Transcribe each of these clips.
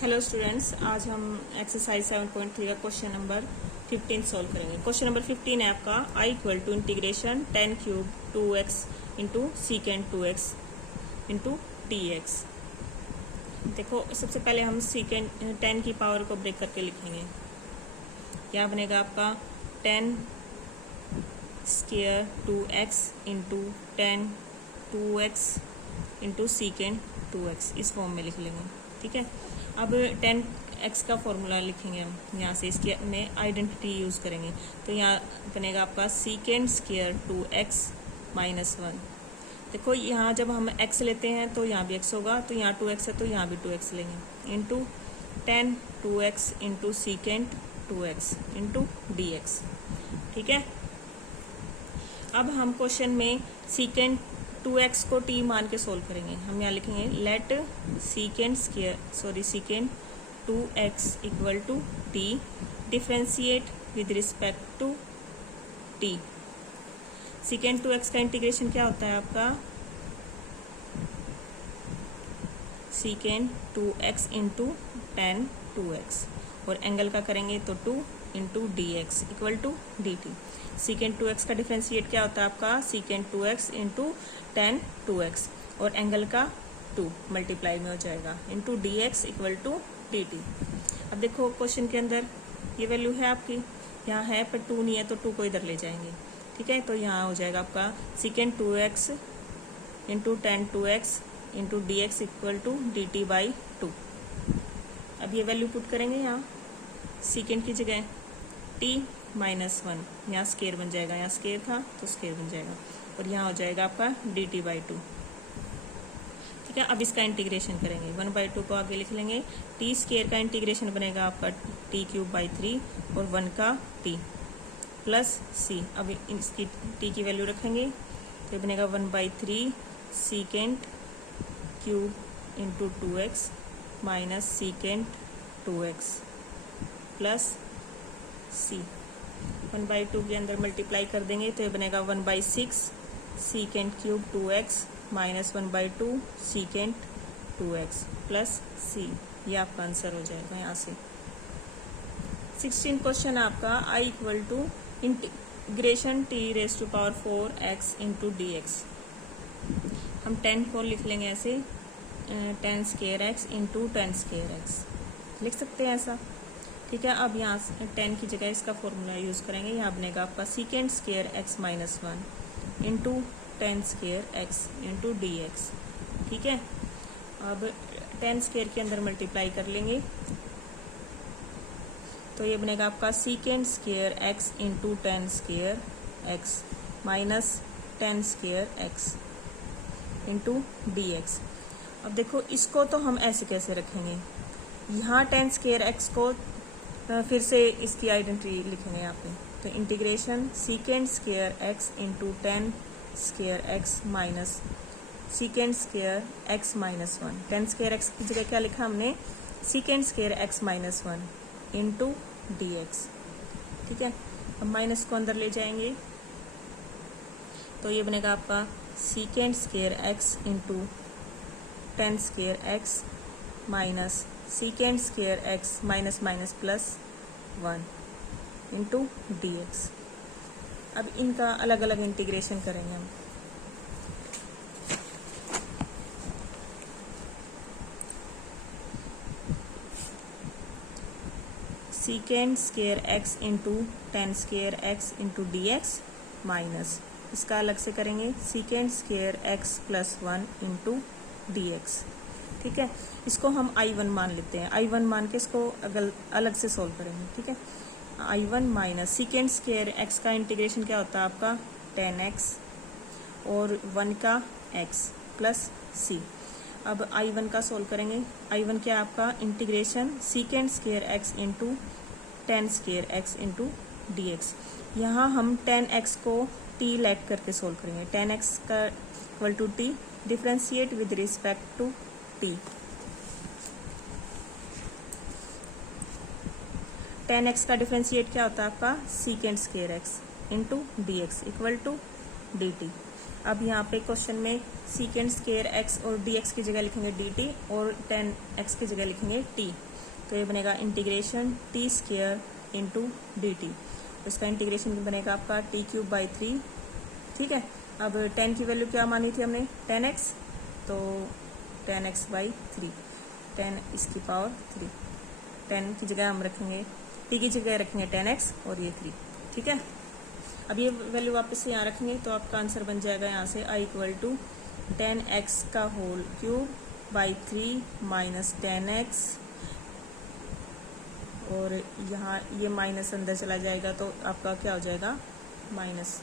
Hello students, आज हम exercise 7.3 का क्वेश्चन नंबर 15 सॉल्व करेंगे। क्वेश्चन नंबर 15 है आपका I equal to integration 10 cube 2x into secant 2x into dx। देखो, सबसे पहले हम सीकेंड 10 की पावर को ब्रेक करके लिखेंगे। क्या बनेगा आपका 10 square 2x into 10 2x into secant 2x, इस फॉर्म में लिख लेंगे। ठीक है, अब 10x का फॉर्मूला लिखेंगे हम यहाँ से, इसके में आइडेंटिटी यूज़ करेंगे। तो यहाँ बनेगा आपका सीकेंड स्क्वायर 2x माइनस 1। देखो, यहाँ जब हम x लेते हैं तो यहाँ भी x होगा, तो यहाँ 2x है तो यहाँ भी 2x लेंगे, into 10 2x into secant 2x into dx। ठीक है, अब हम क्वेश्चन में सीकेंड 2x को t मान के सोल्व करेंगे। हम यहाँ लिखेंगे let secant 2x equal to t differentiate with respect to t। Secant 2x का इंटीग्रेशन क्या होता है आपका, सीकेंड 2x इंटू 10 2x, और एंगल का करेंगे तो 2 into dx equal to dt। Secant 2x का डिफ्रेंशिएट क्या होता है आपका, सीकेंड 2x इंटू 10 2x, और एंगल का 2 मल्टीप्लाई में हो जाएगा into dx equal to dt। अब देखो, क्वेश्चन के अंदर ये वैल्यू है आपकी, यहाँ है पर 2 नहीं है तो 2 को इधर ले जाएंगे। ठीक है, तो यहाँ हो जाएगा आपका secant 2x into 10 2x into dx equal to dt by 2। अब ये वैल्यू पुट करेंगे यहाँ, सीकेंड की जगह t माइनस 1, यहाँ स्केयर बन जाएगा, यहाँ स्केयर था तो स्केयर बन जाएगा, और यहाँ हो जाएगा आपका dt बाई 2। ठीक है, अब इसका इंटीग्रेशन करेंगे, 1/2 को आगे लिख लेंगे। t स्केयर का इंटीग्रेशन बनेगा आपका t क्यूब बाई 3 और 1 का t प्लस c। अब इसकी t की वैल्यू रखेंगे तो बनेगा 1/3 सीकेंड cube into 2x minus सीकेंड 2x plus c। 1/2 के अंदर मल्टीप्लाई कर देंगे तो ये बनेगा 1/6 सीकेंड cube 2x minus 1/2 सीकेंड 2x plus c। ये आपका आंसर हो जाएगा यहाँ से। 16 क्वेश्चन आपका I equal to integration t raise to power 4x into dx। हम 10 को लिख लेंगे ऐसे, 10 square x into 10 square x लिख सकते हैं ऐसा। ठीक है, अब यहाँ 10 की जगह इसका फॉर्मूला यूज़ करेंगे। यहाँ बनेगा आपका secant square x minus 1 into 10 square x into dx। ठीक है, अब 10 स्क्वायर के अंदर मल्टीप्लाई कर लेंगे तो ये बनेगा आपका secant square x into 10 square x minus 10 square x into dx। अब देखो, इसको तो हम ऐसे कैसे रखेंगे, यहाँ 10 स्क्वायर x को फिर से इसकी आइडेंटिटी लिखेंगे यहाँ पे। तो integration सीकेंड square x into 10 square x minus सीकेंड square x minus 1। 10 square x की जगह क्या लिखा हमने, सीकेंड square x minus 1 into dx। ठीक है, अब माइनस को अंदर ले जाएंगे तो ये बनेगा आपका secant square x into 10 square x minus सीकेंड square x minus minus plus 1 into dx। अब इनका अलग अलग इंटीग्रेशन करेंगे हम। सीकेंड square x into 10 square x into dx minus इसका अलग से करेंगे सीकेंड square x plus 1 into dx। ठीक है, इसको हम I1 मान लेते हैं। I1 मान के इसको अलग से सोल्व करेंगे। ठीक है, I1 माइनस सीकेंड स्क्वायर x का इंटीग्रेशन क्या होता है आपका 10x और 1 का x प्लस c। अब I1 का सोल्व करेंगे। I1 क्या आपका integration सीकेंड square x into 10 square x into dx। यहाँ हम 10x को t लैग करके सोल्व करेंगे। 10x का equal to t differentiate with respect to t। 10x का डिफ्रेंशिएट क्या होता है आपका secant square x into dx equal to dt। अब यहाँ पे क्वेश्चन में सीकेंड स्क्वायर x और dx की जगह लिखेंगे dt और 10x की जगह लिखेंगे t। तो ये बनेगा integration T square into D T. इसका इंटीग्रेशन बनेगा आपका टी क्यूब बाई 3। ठीक है, अब 10 की वैल्यू क्या मानी थी हमने, 10x, तो 10x बाई 3, 10 इसकी पावर 3। 10 की जगह हम रखेंगे, t की जगह रखेंगे 10x और ये 3। ठीक है, अब ये वैल्यू वापस से यहाँ रखेंगे तो आपका आंसर बन जाएगा यहाँ से i इक्वल टू 10x का whole cube by 3 minus 10x, और यहाँ ये माइनस अंदर चला जाएगा तो आपका क्या हो जाएगा, माइनस,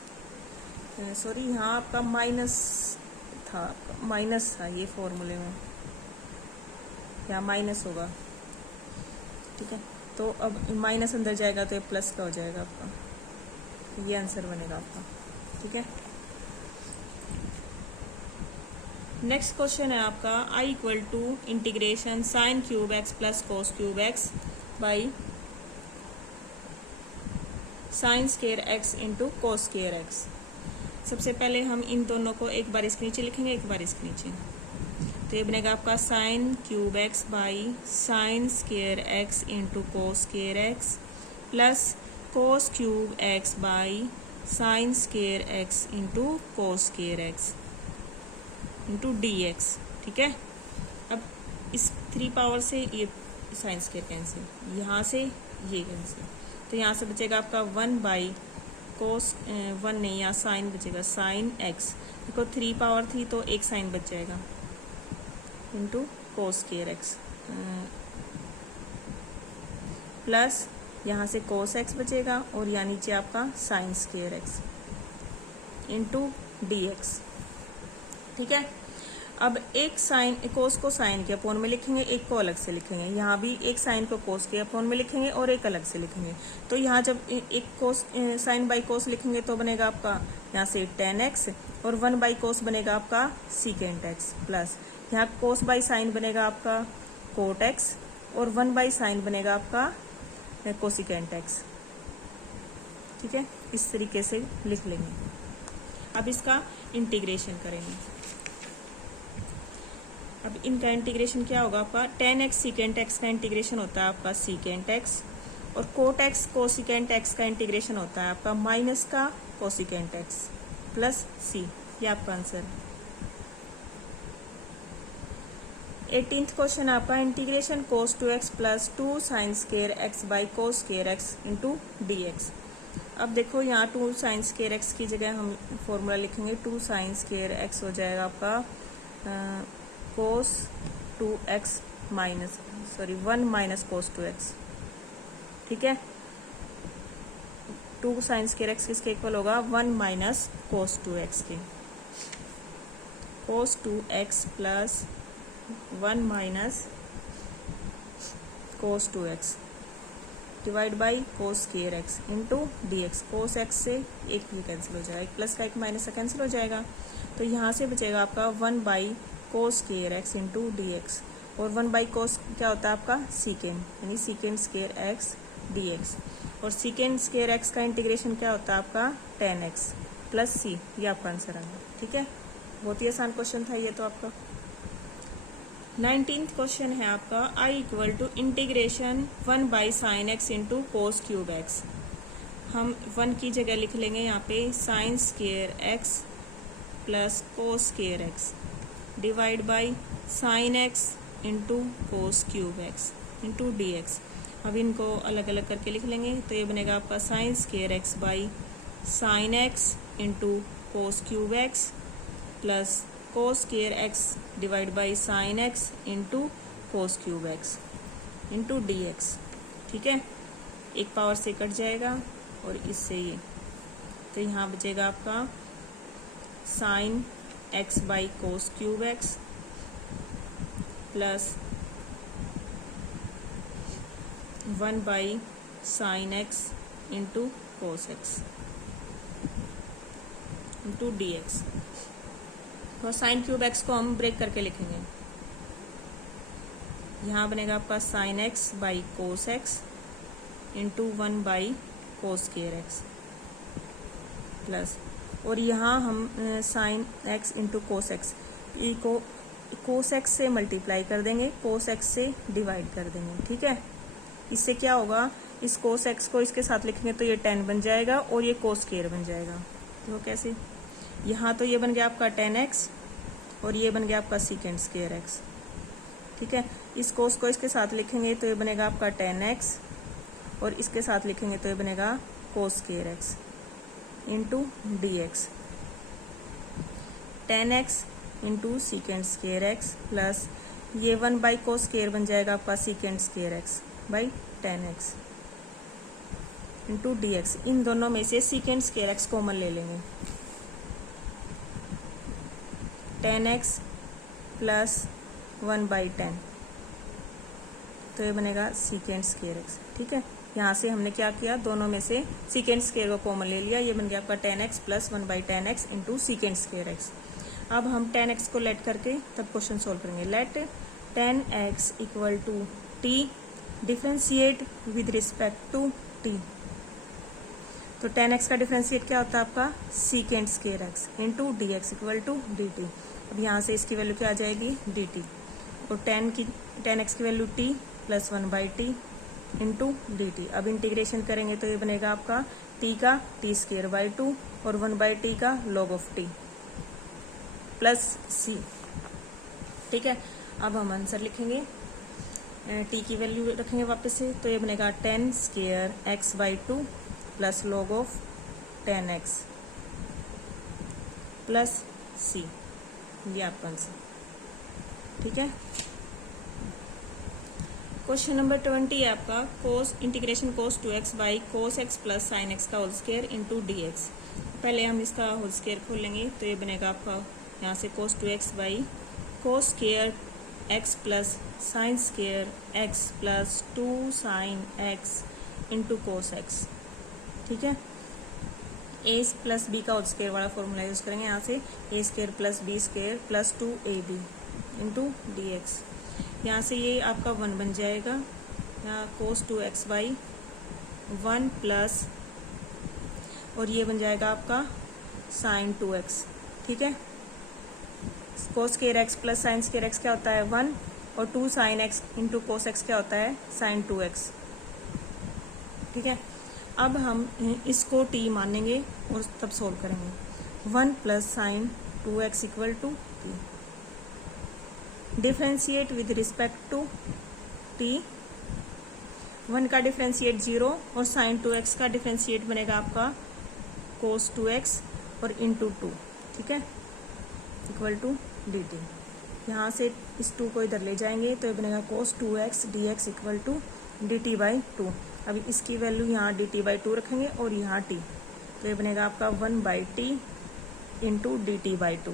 सॉरी यहाँ आपका माइनस था ये फॉर्मूले में, यहाँ माइनस होगा। ठीक है, तो अब माइनस अंदर जाएगा तो ये प्लस का हो जाएगा आपका, ये आंसर बनेगा आपका। ठीक है, नेक्स्ट क्वेश्चन है आपका i equal to integration sine cube x plus cos cube x by sine square x into cos square x. सबसे पहले हम इन दोनों को एक बार इसके नीचे लिखेंगे, एक बार इसके नीचे, तो ये बनेगा आपका sign cube x by sine square x into cos square x plus cos cube x by sine square x into cos square x into d x. ठीक है, अब इस 3 पावर से ये साइन स्क्वायर कैंसिल, यहाँ से ये कैंसिल, तो यहाँ से बचेगा आपका 1 बाई कोस 1 नहीं, यहाँ साइन बचेगा साइन एक्स, देखो 3 पावर थी तो एक साइन बच जाएगा into cos square x plus यहाँ से कोस एक्स बचेगा और यहाँ नीचे आपका sign square x into d x. ठीक है, अब एक साइन कोस को साइन के अपॉन में लिखेंगे, एक को अलग से लिखेंगे, यहाँ भी एक साइन को कोस के अपॉन में लिखेंगे और एक अलग से लिखेंगे। तो यहाँ जब एक कोस साइन बाई कोस लिखेंगे तो बनेगा आपका यहाँ से 10x और 1 बाई कोस बनेगा आपका सीकेंट एक्स प्लस यहाँ कोस बाई साइन बनेगा आपका कोट एक्स और 1 बाई साइन बनेगा आपका कोसिकेंट एक्स। ठीक है, इस तरीके से लिख लेंगे। अब इसका इंटीग्रेशन करेंगे। अब इनका इंटीग्रेशन क्या होगा आपका, 10x सीकेंट एक्स का इंटीग्रेशन होता है आपका सीकेंट एक्स, और कोट एक्स कोसिकेंट एक्स का इंटीग्रेशन होता है आपका माइनस का कोसिकेंट एक्स प्लस सी। ये आपका आंसर है। 18th क्वेश्चन आपका integration cos 2x plus 2 sign square x by cos square x into d x. अब देखो यहाँ 2 साइन स्क्वायर एक्स की जगह हम फॉर्मूला लिखेंगे, 2 साइन स्क्वायर एक्स हो जाएगा आपका कोस 2x minus 1 minus cos 2x। ठीक है, 2 साइन स्क्वायर एक्स किसके इक्वल होगा, 1 माइनस कोस 2x के, कोस 2x plus 1 minus cos 2x divide by cos square x into d x. Cos x से एक भी कैंसिल हो जाएगा, एक प्लस का एक माइनस का कैंसिल हो जाएगा, तो यहाँ से बचेगा आपका 1 by cos square x into d x, और 1 बाई कोस क्या होता है आपका सीकेंड, यानी सीकेंड स्क्वायर एक्स डी एक्स, और सीकेंड स्क्वायर एक्स का इंटीग्रेशन क्या होता है आपका 10x प्लस सी। ये आपका आंसर आएगा। ठीक है, बहुत ही आसान क्वेश्चन था ये तो आपका। 19th क्वेश्चन है आपका i equal to integration 1 by sine x into cos cube x. हम 1 की जगह लिख लेंगे यहाँ पे sine square x plus cos square x divide by sine x into cos cube x into d x. अब इनको अलग अलग करके लिख लेंगे तो ये बनेगा आपका sign square x by sine x into cos cube x plus cos square x divide by sine x into cos cube x into d x. ठीक है, एक पावर से कट जाएगा और इससे ये, तो यहाँ बचेगा आपका sine x by cos cube x plus 1 by sine x into cos x into d x. तो साइन क्यूब एक्स को हम ब्रेक करके लिखेंगे, यहाँ बनेगा आपका sine x by cos x into 1 by cos square x plus, और यहाँ हम sign x into cos x को कोस एक्स से मल्टीप्लाई कर देंगे, कोस एक्स से डिवाइड कर देंगे, ठीक है। इससे क्या होगा, इस कोस एक्स को इसके साथ लिखेंगे तो ये 10 बन जाएगा और ये कोस स्क्वायर बन जाएगा। तो कैसे, यहाँ तो ये बन गया आपका 10x और ये बन गया आपका सीकेंड स्क्वायर एक्स, ठीक है। इस कोस को इसके साथ लिखेंगे तो ये बनेगा आपका 10x और इसके साथ लिखेंगे तो ये बनेगा cos square x into d x. 10x into secant square x plus ये 1 बाई कोस स्क्वायर बन जाएगा आपका secant square x by 10x into d x. इन दोनों में से सीकेंड स्क्वायर एक्स कॉमन ले लेंगे। 10x प्लस 1 बाई 10 तो ये बनेगा सीकेंड स्क्वायर एक्स, ठीक है। यहाँ से हमने क्या किया, दोनों में से सीकेंड स्क्वायर को कॉमन ले लिया, ये बन गया आपका 10x plus 1 by 10x into secant square x. अब हम 10x को लेट करके तब क्वेश्चन सोल्व करेंगे। Let 10x equal to t differentiate with respect to t। तो 10x का डिफ्रेंशिएट क्या होता है आपका secant square x into d x equal to d t. अब यहाँ से इसकी वैल्यू क्या आ जाएगी डी टी, और 10x की value t plus 1 by T into D t. अब इंटीग्रेशन करेंगे तो ये बनेगा आपका t का टी स्क्वायर बाई 2 और 1 बाई टी का लॉग ऑफ टी प्लस सी, ठीक है। अब हम आंसर लिखेंगे, t की वैल्यू रखेंगे वापस से, तो ये बनेगा 10 square x by 2 plus log of 10x plus सी, ये आपका आंसर, ठीक है। क्वेश्चन नंबर 20 है आपका cos integration cos 2x by cos x plus sine x का whole square into d x. पहले हम इसका होल स्क्वायर खोलेंगे तो ये बनेगा आपका यहाँ से cos 2x by cos square x plus sine square x plus 2 sine x into cos x, ठीक है। a प्लस बी का होल स्क्वायर वाला फॉर्मूला यूज करेंगे, यहाँ से a square plus B square plus 2ab into d x. यहाँ से ये आपका 1 बन जाएगा, यहाँ कोस 2x बाई 1 प्लस और ये बन जाएगा आपका साइन 2x, ठीक है। Cos square x plus sine square x क्या होता है 1 और 2 sine x into cos x क्या होता है साइन 2x, ठीक है। अब हम इसको t मानेंगे और तब सोल्व करेंगे। 1 plus sine 2x equal to t, differentiate with respect to t। 1 का डिफ्रेंशिएट 0 और साइन 2x का डिफ्रेंशिएट बनेगा आपका कोस 2x और इंटू 2, ठीक है, इक्वल टू डी टी। यहाँ से इस 2 को इधर ले जाएंगे तो ये बनेगा cos 2x d x equal to d t by 2। अभी इसकी वैल्यू यहाँ डी टी बाई 2 रखेंगे और यहाँ t, तो ये बनेगा आपका 1 by T into D t by 2।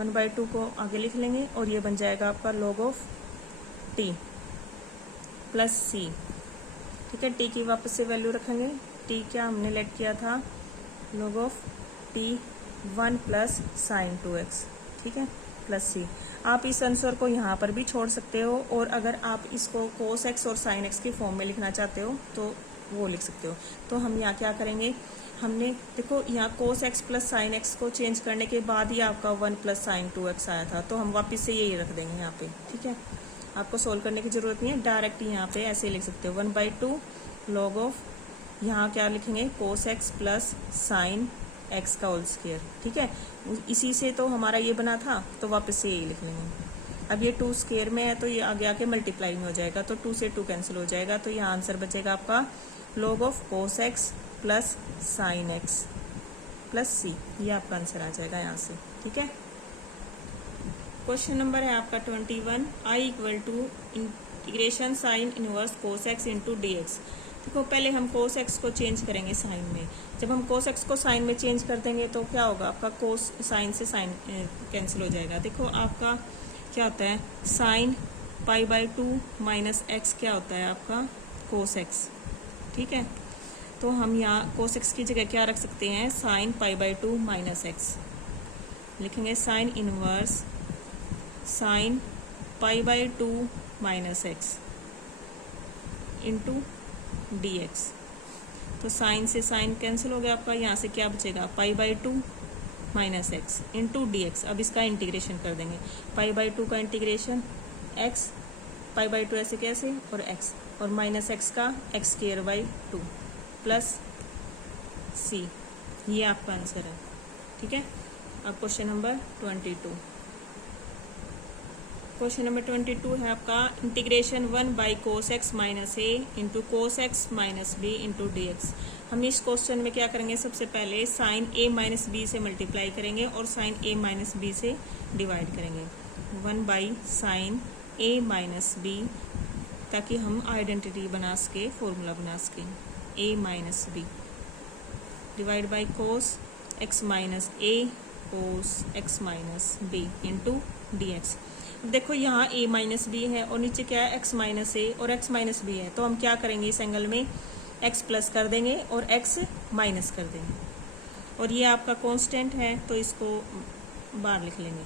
1 by 2 को आगे लिख लेंगे और ये बन जाएगा आपका लॉग ऑफ t प्लस सी, ठीक है। t की वापस से वैल्यू रखेंगे, t क्या हमने लेट किया था log of t 1 plus sine 2x, ठीक है, प्लस सी। आप इस आंसर को यहाँ पर भी छोड़ सकते हो और अगर आप इसको कोस x और साइन x की फॉर्म में लिखना चाहते हो तो वो लिख सकते हो। तो हम यहाँ क्या करेंगे, हमने देखो यहाँ कोस x प्लस साइन एक्स को चेंज करने के बाद ही आपका 1 प्लस साइन 2x आया था, तो हम वापस से यही रख देंगे यहाँ पे, ठीक है। आपको सोल्व करने की जरूरत नहीं है, डायरेक्ट यहाँ पे ऐसे लिख सकते हो 1 बाई 2 लॉग ऑफ, यहाँ क्या लिखेंगे कोस x प्लस साइन x का होल स्क्वायर, ठीक है। इसी से तो हमारा ये बना था, तो वापस से यही लिख लेंगे। अब ये 2 स्क्वायर में है तो ये आगे आके मल्टीप्लाई में हो जाएगा, तो 2 से 2 कैंसिल हो जाएगा, तो यहाँ आंसर बचेगा आपका log of cos x plus sine x plus सी, ये आपका आंसर आ जाएगा यहाँ से, ठीक है। क्वेश्चन नंबर है आपका 21, i equal to integration sine inverse cos x into d x. देखो पहले हम कोस x को चेंज करेंगे साइन में, जब हम कोस x को साइन में चेंज कर देंगे तो क्या होगा आपका कोस साइन से साइन कैंसिल हो जाएगा। देखो आपका क्या होता है sine pi by 2 minus x क्या होता है आपका कोस x, ठीक है। तो हम यहाँ कोस x की जगह क्या रख सकते हैं sine pi by 2 minus x, लिखेंगे sine inverse sine pi by 2 minus x into d x. तो साइन से साइन कैंसिल हो गया आपका, यहाँ से क्या बचेगा pi by 2 minus x into d x. अब इसका इंटीग्रेशन कर देंगे, पाई बाई टू का integration x, pi by two ऐसे कैसे और एक्स, और माइनस एक्स का x square by two plus सी। ये आपका आंसर है। ठीक है। अब क्वेश्चन नंबर 22। क्वेश्चन नंबर 22 है आपका integration 1 by cos x minus A into cos x minus B into d x. हम इस क्वेश्चन में क्या करेंगे, सबसे पहले साइन ए माइनस बी से मल्टीप्लाई करेंगे और साइन ए माइनस बी से डिवाइड करेंगे। 1 by sine A minus b, ताकि हम आइडेंटिटी बना सके, फॉर्मूला बना सके, a minus b divide by cos x minus A cos x minus B into d x. देखो यहाँ a माइनस बी है और नीचे क्या है, x माइनस ए और x माइनस बी है, तो हम क्या करेंगे, इस एंगल में x प्लस कर देंगे और x माइनस कर देंगे। और ये आपका कांस्टेंट है तो इसको बाहर लिख लेंगे।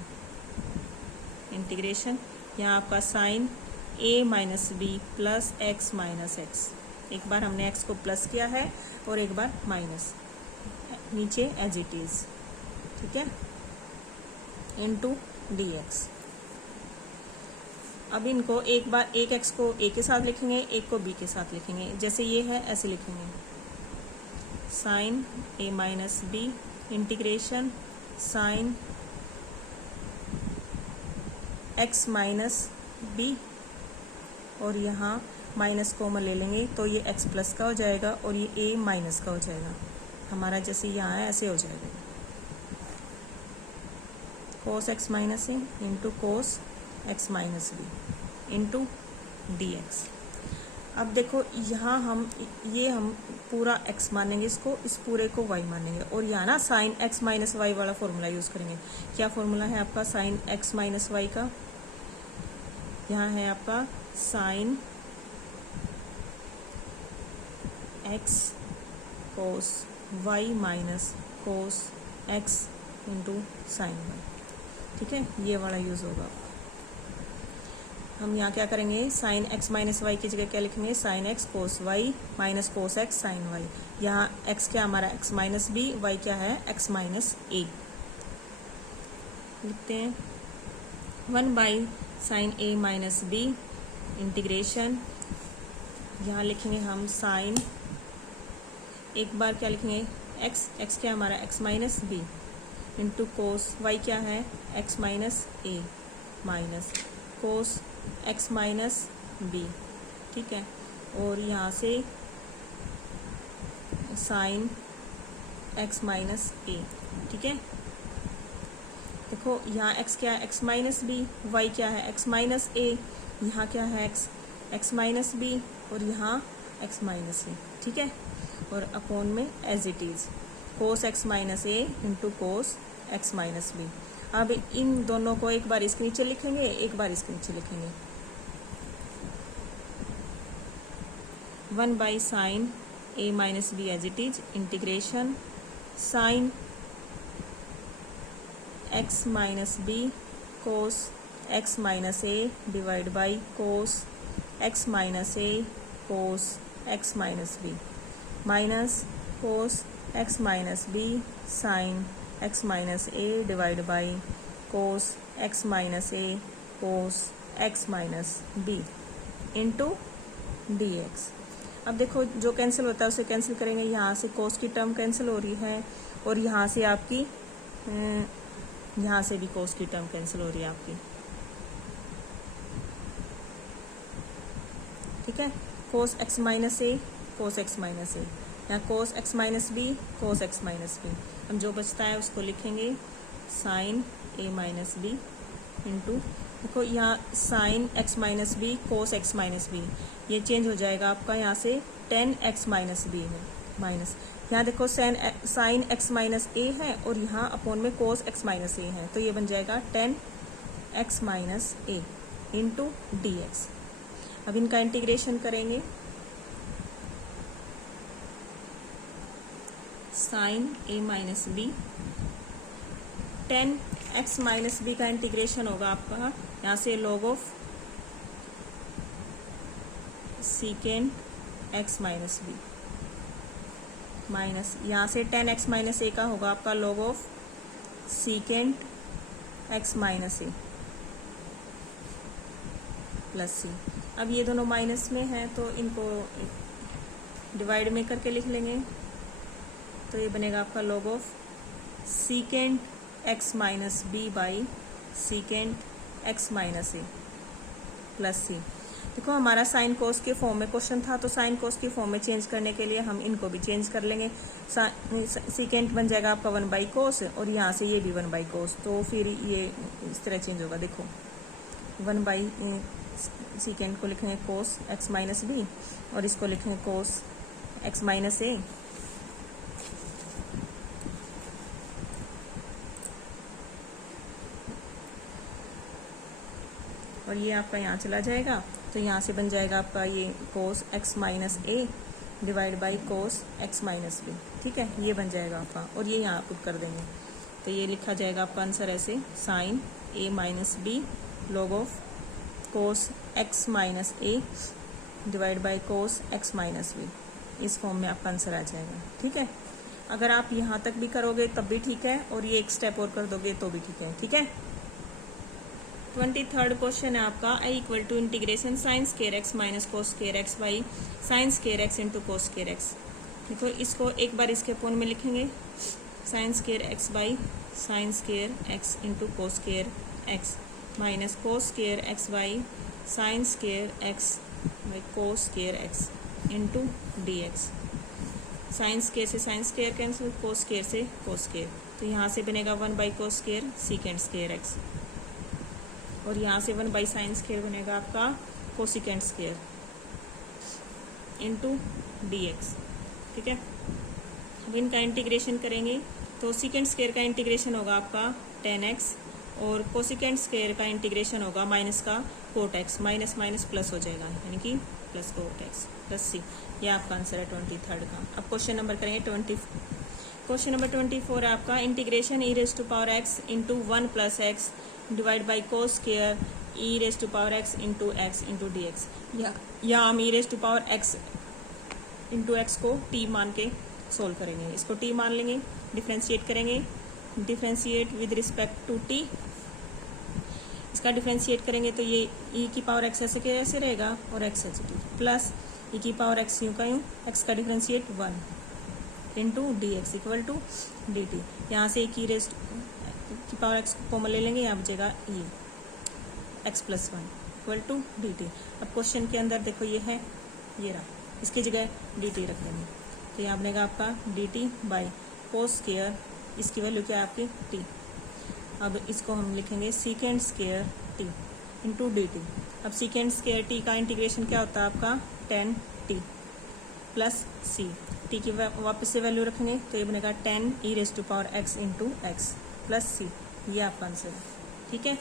इंटीग्रेशन यहाँ आपका sine a minus B plus x minus x, एक बार हमने x को प्लस किया है और एक बार माइनस, नीचे एज इट इज। ठीक है, इनटू डी एक्स। अब इनको एक बार एक एक्स को ए के साथ लिखेंगे, एक को बी के साथ लिखेंगे, जैसे ये है ऐसे लिखेंगे, साइन ए minus B integration sine x minus b, और यहाँ माइनस कॉमन ले लेंगे तो ये एक्स प्लस का हो जाएगा और ये ए माइनस का हो जाएगा। हमारा जैसे यहाँ है ऐसे हो जाएगा, कोस एक्स माइनस ए into cos x minus B into d x. अब देखो यहाँ हम पूरा x मानेंगे इसको, इस पूरे को y मानेंगे, और यहाँ ना साइन x माइनस वाई वाला फॉर्मूला यूज करेंगे। क्या फॉर्मूला है आपका साइन x माइनस वाई का, यहाँ है आपका sine x cos y minus cos x into sine y. ठीक है, ये वाला यूज होगा। हम यहाँ क्या करेंगे, साइन x माइनस वाई की जगह क्या लिखेंगे, sine x cos y minus cos x sine y. यहाँ x क्या हमारा x माइनस बी, y क्या है x माइनस ए। लिखते हैं 1 by sine A minus B integration, यहाँ लिखेंगे हम साइन, एक बार क्या लिखेंगे x क्या हमारा x minus B into cos y क्या है x minus a minus cos x minus B. ठीक है, और यहाँ से साइन x माइनस ए। ठीक है, देखो यहाँ x क्या है x माइनस बी, y क्या है x माइनस ए, यहाँ क्या है x माइनस बी और यहाँ x माइनस ए। ठीक है, और अपॉन में as it is cos x minus A into cos x minus B. अब इन दोनों को एक बार इसके नीचे लिखेंगे, एक बार इसके नीचे लिखेंगे। 1 by sine A minus B as it is integration sine x minus B cos x minus A divide by cos x minus A cos x minus B minus cos x minus B sine x minus A divide by cos x minus A cos x minus B into d x. अब देखो जो cancel होता है उसे cancel करेंगे, यहाँ से कोस की टर्म कैंसिल हो रही है और यहाँ से आपकी यहाँ से भी कोस की टर्म कैंसिल हो रही है आपकी। ठीक है, cos x minus A cos x minus A, यहाँ cos x minus B cos x minus B. हम जो बचता है उसको लिखेंगे साइन ए माइनस बी इंटू, देखो यहाँ sine x minus B cos x minus B, ये चेंज हो जाएगा आपका यहाँ से टेन एक्स माइनस बी में माइनस, यहाँ देखो साइन एक्स माइनस ए है और यहाँ अपॉन में कोस एक्स माइनस ए है, तो ये बन जाएगा 10x माइनस ए इंटू डी एक्स। अब इनका इंटीग्रेशन करेंगे, साइन ए minus b 10x minus b का इंटीग्रेशन होगा आपका यहाँ से log of secant x minus B minus यहाँ से 10x माइनस ए का होगा आपका log of secant x minus a plus c. अब ये दोनों माइनस में हैं तो इनको डिवाइड में करके लिख लेंगे, तो ये बनेगा आपका log of secant x minus b by secant x minus a plus c. देखो हमारा साइन कोस के फॉर्म में क्वेश्चन था, तो साइन कोस के फॉर्म में चेंज करने के लिए हम इनको भी चेंज कर लेंगे। सीकेंट बन जाएगा आपका 1/cos और यहाँ से ये भी 1/cos, तो फिर ये इस तरह चेंज होगा। देखो 1 सीकेंट को लिखेंगे कोस एक्स माइनस बी और इसको लिखेंगे कोस एक्स माइनस ए और ये आपका यहाँ चला जाएगा, तो यहाँ से बन जाएगा आपका ये cos x minus A divide by cos x minus B. ठीक है, ये बन जाएगा आपका, और ये यहाँ पुट कर देंगे, तो ये लिखा जाएगा आपका आंसर ऐसे sine A minus B log of cos x minus A divide by cos x minus B. इस फॉर्म में आपका आंसर आ जाएगा। ठीक है, अगर आप यहाँ तक भी करोगे तब भी ठीक है, और ये एक स्टेप और कर दोगे तो भी ठीक है। ठीक है, 23rd क्वेश्चन है आपका I equal to integration sine square x minus cos square x by sine square x into cos square x. देखो इसको एक बार इसके फॉर्म में लिखेंगे, sine square x by sine square x into cos square x minus cos square x by sine square x by cos square x into d x. Sine square से sine square cancel, cos square से cos square, तो यहाँ से बनेगा 1/cos square सीकेंड square x और यहाँ से 1/sin square बनेगा आपका cosecant square into d x. ठीक है, अब इनका इंटीग्रेशन करेंगे तो सीकेंट स्केयर का इंटीग्रेशन होगा आपका 10x और कोसिकेंट स्केयर का इंटीग्रेशन होगा माइनस का cot x, minus minus plus हो जाएगा, यानी कि प्लस कोट एक्स प्लस सी। ये आपका आंसर है 23rd का। अब क्वेश्चन नंबर करेंगे 24 है आपका integration e raise to power x into 1 plus x divide by cos square e raise to power x into d x. या हम e raise to power x into x को t मान के solve करेंगे, इसको टी मान लेंगे, differentiate करेंगे, differentiate with respect to t. इसका डिफ्रेंशिएट करेंगे तो ये ई की पावर एक्स ऐसे के ऐसे रहेगा और एक्स ऐसे प्लस ई की पावर एक्स यूँ का यूँ, एक्स का differentiate 1 into d x equal to d t. यहाँ से की रेज की पावर एक्स कॉमन ले लेंगे, यहाँ बचेगा ये x plus 1 equal to d t. अब क्वेश्चन के अंदर देखो ये है, ये रहा, इसकी जगह डी टी रख देंगे, तो यहाँ बनेगा आपका D t by cos square, इसकी वैल्यू क्या है आपकी टी। अब इसको हम लिखेंगे सीकेंड square T into D t. अब सीकेंड स्केयर टी का इंटीग्रेशन क्या होता है आपका 10t प्लस सी, टी की वापस से वैल्यू रखेंगे तो ये बनेगा 10 e raise to power x into x plus सी। ये आपका आंसर है। ठीक है,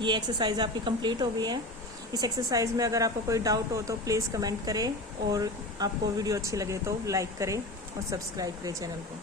ये एक्सरसाइज आपकी कंप्लीट हो गई है। इस एक्सरसाइज में अगर आपको कोई डाउट हो तो प्लीज़ कमेंट करें, और आपको वीडियो अच्छी लगे तो लाइक करें और सब्सक्राइब करें चैनल को।